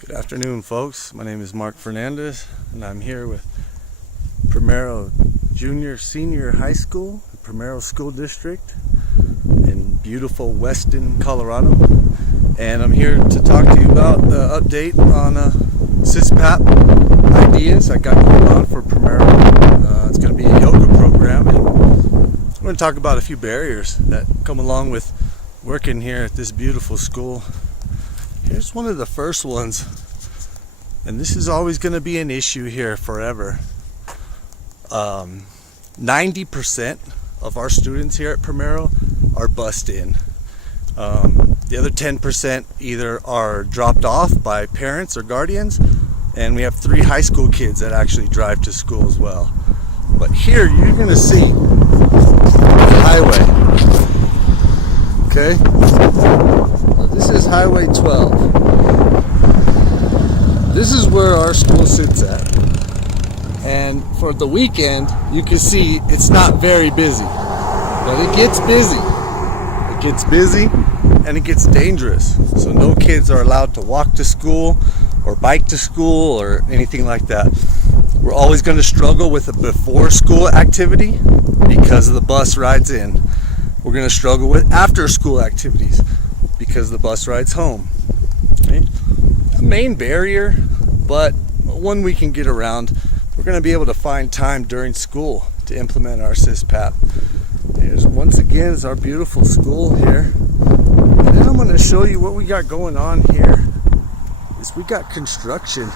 Good afternoon, folks. My name is Mark Fernandez, and I'm here with Primero Junior Senior High School, the Primero School District in beautiful Weston, Colorado. And I'm here to talk to you about the update on CSPAP ideas I got going on for Primero. It's going to be a yoga program, and I'm going to talk about a few barriers that come along with working here at this beautiful school. Here's one of the first ones, and this is always going to be an issue here forever. 90% of our students here at Primero are bused in. The other 10% either are dropped off by parents or guardians, and we have 3 high school kids that actually drive to school as well. But here you're going to see the highway. Okay? This is Highway 12. This is where our school sits at. And for the weekend, you can see it's not very busy. But it gets busy. It gets busy and it gets dangerous. So no kids are allowed to walk to school or bike to school or anything like that. We're always going to struggle with a before school activity because the bus rides in. We're going to struggle with after school activities because the bus rides home. Okay? A main barrier, but one we can get around. We're going to be able to find time during school to implement our CSPAP. Here's once again is our beautiful school here. And then I'm going to show you what we got going on here. Is we got construction.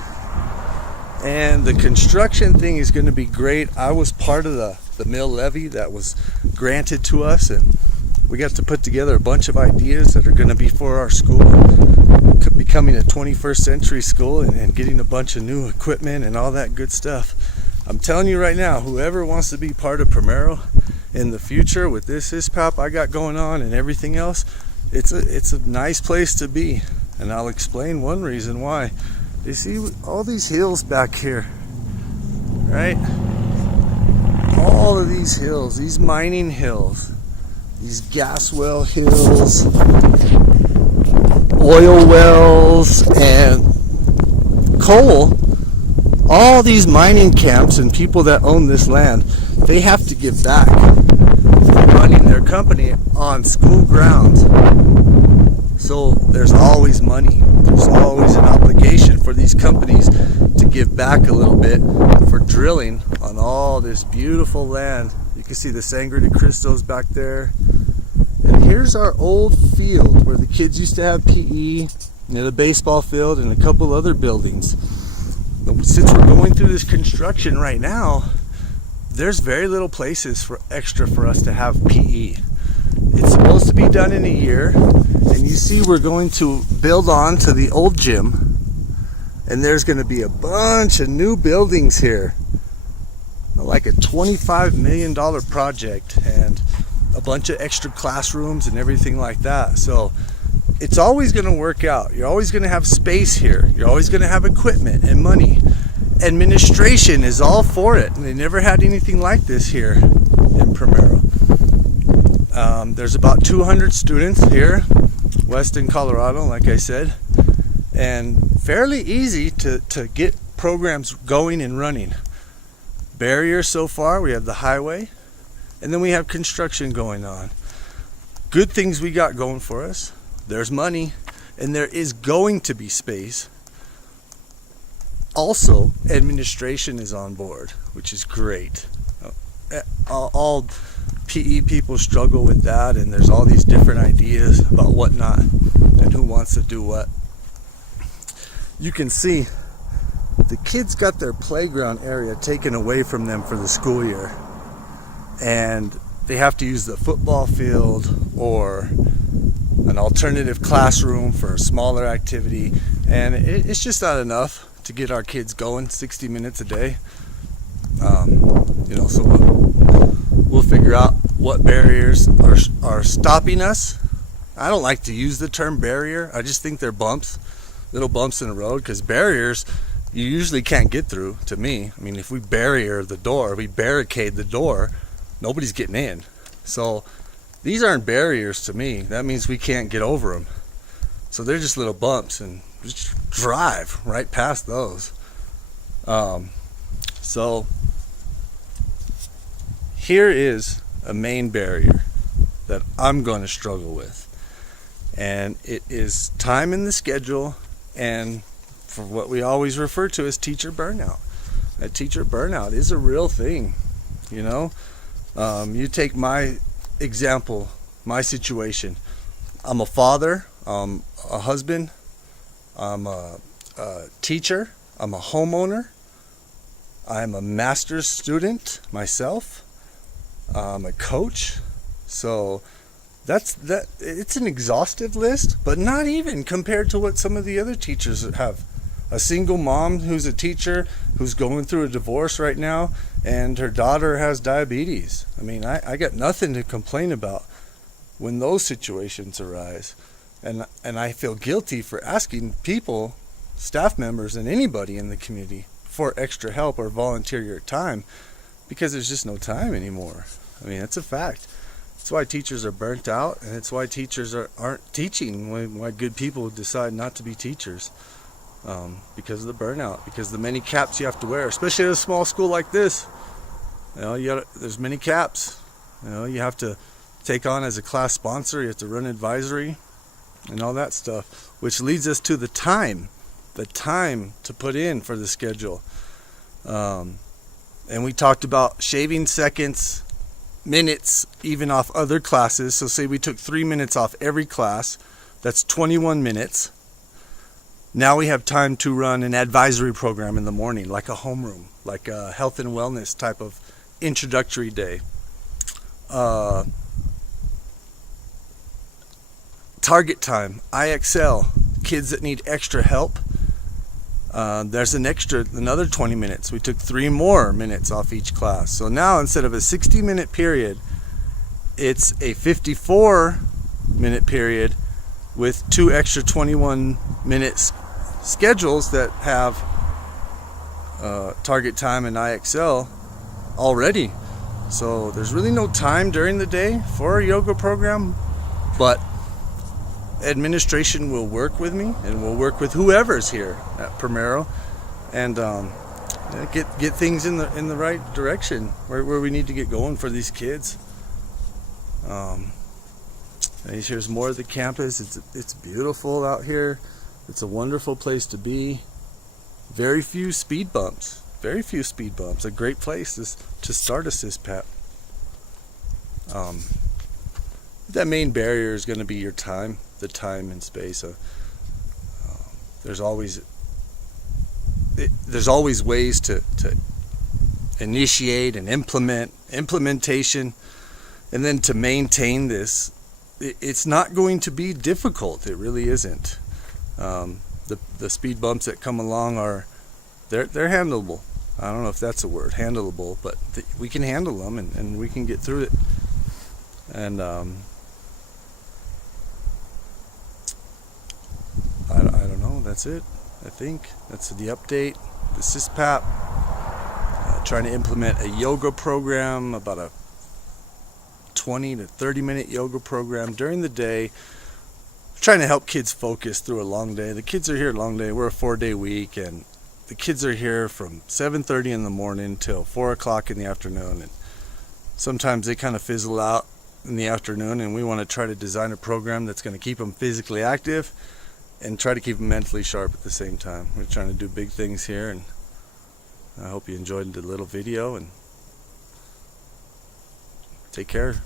And the construction thing is going to be great. I was part of the mill levy that was granted to us, and we got to put together a bunch of ideas that are going to be for our school, becoming a 21st century school and getting a bunch of new equipment and all that good stuff. I'm telling you right now, whoever wants to be part of Primero in the future with this CSPAP I got going on and everything else, it's a nice place to be. And I'll explain one reason why. You see all these hills back here, right? All of these hills, these mining hills, these gas well hills, oil wells, and coal. All these mining camps and people that own this land, they have to give back. They're running their company on school grounds. So there's always money. There's always an obligation for these companies to give back a little bit for drilling on all this beautiful land. You can see the Sangre de Cristos back there. And here's our old field where the kids used to have PE, the baseball field, and a couple other buildings. But since we're going through this construction right now, there's very little places for us to have PE. It's supposed to be done in a year, and you see we're going to build on to the old gym, and there's going to be a bunch of new buildings here, like a $25 million project, and a bunch of extra classrooms and everything like that. So it's always going to work out. You're always going to have space here. You're always going to have equipment and money. Administration is all for it, and they never had anything like this here in Primero. There's about 200 students here, Weston, Colorado, like I said, and fairly easy to get programs going and running. Barriers so far, we have the highway, and then we have construction going on. Good things we got going for us. There's money, and there is going to be space. Also, administration is on board, which is great. All PE people struggle with that, and there's all these different ideas about whatnot and who wants to do what. You can see the kids got their playground area taken away from them for the school year, and they have to use the football field or an alternative classroom for a smaller activity, and it's just not enough to get our kids going 60 minutes a day. So we'll figure out what barriers are stopping us. I don't like to use the term barrier. I just think they're bumps, little bumps in the road, because barriers you usually can't get through, to me. I mean, if we barricade the door, nobody's getting in. So these aren't barriers to me. That means we can't get over them. So they're just little bumps, and just drive right past those. So here is a main barrier that I'm going to struggle with, and it is time in the schedule, and for what we always refer to as teacher burnout. That teacher burnout is a real thing, you know. You take my example, my situation. I'm a father, I'm a husband, I'm a teacher, I'm a homeowner, I'm a master's student myself, I'm a coach. So it's an exhaustive list, but not even compared to what some of the other teachers have. A single mom who's a teacher who's going through a divorce right now, and her daughter has diabetes. I mean, I got nothing to complain about when those situations arise. And I feel guilty for asking people, staff members, and anybody in the community for extra help or volunteer your time, because there's just no time anymore. I mean, it's a fact. It's why teachers are burnt out, and it's why teachers aren't teaching, why good people decide not to be teachers. Because of the burnout, because the many caps you have to wear, especially at a small school like this. You know, there's many caps. You know, you have to take on as a class sponsor, you have to run advisory and all that stuff, which leads us to the time to put in for the schedule. And we talked about shaving seconds, minutes, even off other classes. So say we took 3 minutes off every class, that's 21 minutes. Now we have time to run an advisory program in the morning, like a homeroom, like a health and wellness type of introductory day. Target time, IXL, kids that need extra help. There's another 20 minutes. We took 3 more minutes off each class. So now instead of a 60-minute period, it's a 54-minute period with 2 extra 21-minute schedules that have target time and IXL already. So there's really no time during the day for a yoga program, but administration will work with me, and will work with whoever's here at Primero, and get things in the right direction where we need to get going for these kids. Here's more of the campus. It's beautiful out here. It's a wonderful place to be. Very few speed bumps. A great place to start a CSPAP. That main barrier is going to be your time, the time and space. There's always ways to initiate and implementation, and then to maintain this. It's not going to be difficult. It really isn't. The speed bumps that come along they're handleable. I don't know if that's a word, handleable, but we can handle them, and we can get through it. And I don't know. That's it. I think that's the update. The CSPAP, trying to implement a yoga program, about a 20 to 30 minute yoga program during the day, trying to help kids focus through a long day. The kids are here a long day. We're a 4-day week, and the kids are here from 7:30 in the morning till 4 o'clock in the afternoon, and sometimes they kind of fizzle out in the afternoon, and we want to try to design a program that's going to keep them physically active and try to keep them mentally sharp at the same time. We're trying to do big things here, and I hope you enjoyed the little video, and take care.